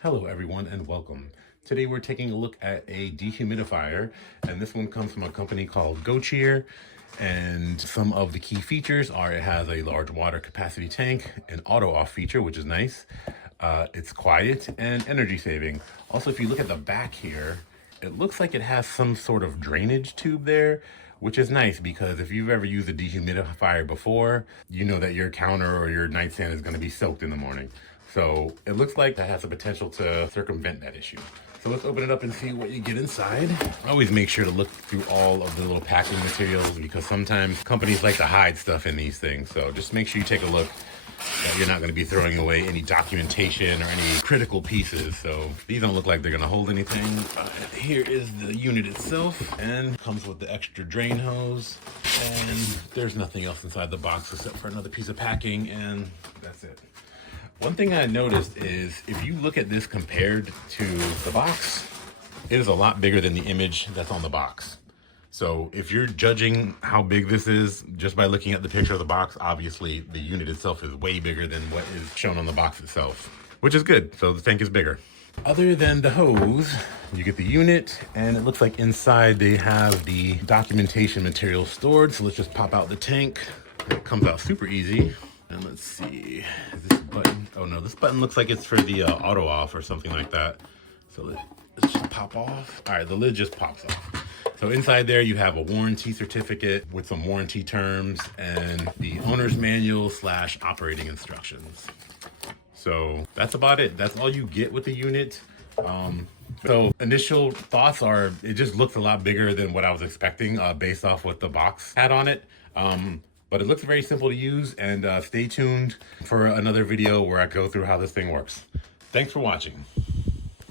Hello everyone and welcome. Today we're taking a look at a dehumidifier, and this one comes from a company called Gocheer, and some of the key features are it has a large water capacity tank, an auto off feature which is nice, it's quiet and energy saving. Also, if you look at the back here, it looks like it has some sort of drainage tube there, which is nice because if you've ever used a dehumidifier before, you know that your counter or your nightstand is going to be soaked in the morning. So it looks like that has the potential to circumvent that issue. So let's open it up and see what you get inside. Always make sure to look through all of the little packing materials because sometimes companies like to hide stuff in these things. So just make sure you take a look that you're not going to be throwing away any documentation or any critical pieces. So these don't look like they're going to hold anything. Here is the unit itself, and comes with the extra drain hose, and there's nothing else inside the box except for another piece of packing, and that's it. One thing I noticed is if you look at this compared to the box, it is a lot bigger than the image that's on the box. So if you're judging how big this is just by looking at the picture of the box, obviously the unit itself is way bigger than what is shown on the box itself, which is good. So the tank is bigger. Other than the hose, you get the unit, and it looks like inside they have the documentation material stored. So let's just pop out the tank. It comes out super easy. And let's see, is this button? Oh no, this button looks like it's for the auto off or something like that. So let's just pop off. All right, the lid just pops off. So inside there you have a warranty certificate with some warranty terms and the owner's manual / operating instructions. So that's about it. That's all you get with the unit. So initial thoughts are it just looks a lot bigger than what I was expecting based off what the box had on it. But it looks very simple to use, and stay tuned for another video where I go through how this thing works. Thanks for watching.